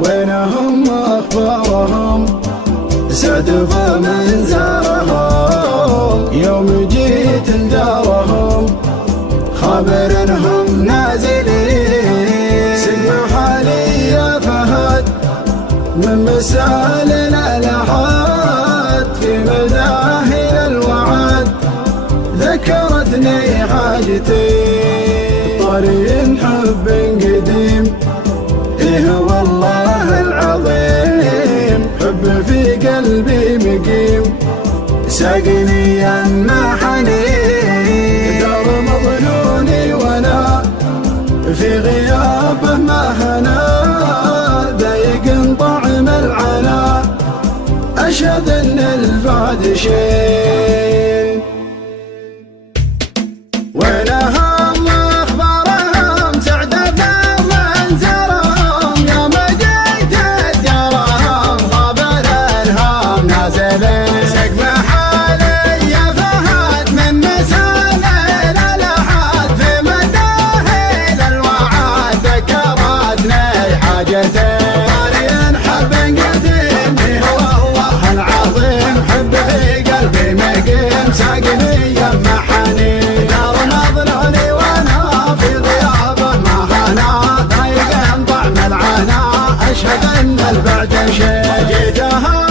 وينهم أخبارهم سعد من زارهم يوم جيت لدارهم خبر انهم نازلين سقم حالي يا فهد من مسال الالحاد في مداهل الوعد ذكرتني حاجتي طريق حب قديم إيه والله العظيم حب في قلبي مقيم ساقني ينمحني دار مظنوني وانا في غيابه ما هنا ضايق طعم العنا اشهد ان البعد شيء وينهم اخبارهم سعد من زارهم يوم جيت دارهم خبر انهم نازلين سقم حالي يا فهد من مسال الالحاد في مداهل الوعد ذكرتني حاجتي طريق حب قديم إيه والله العظيم حب في قلبي مقيم ساقني يمحني دار نظرني وانا في غيابه ما هنا ضايق طعم العنا اشهد ان البعد شيء جيتها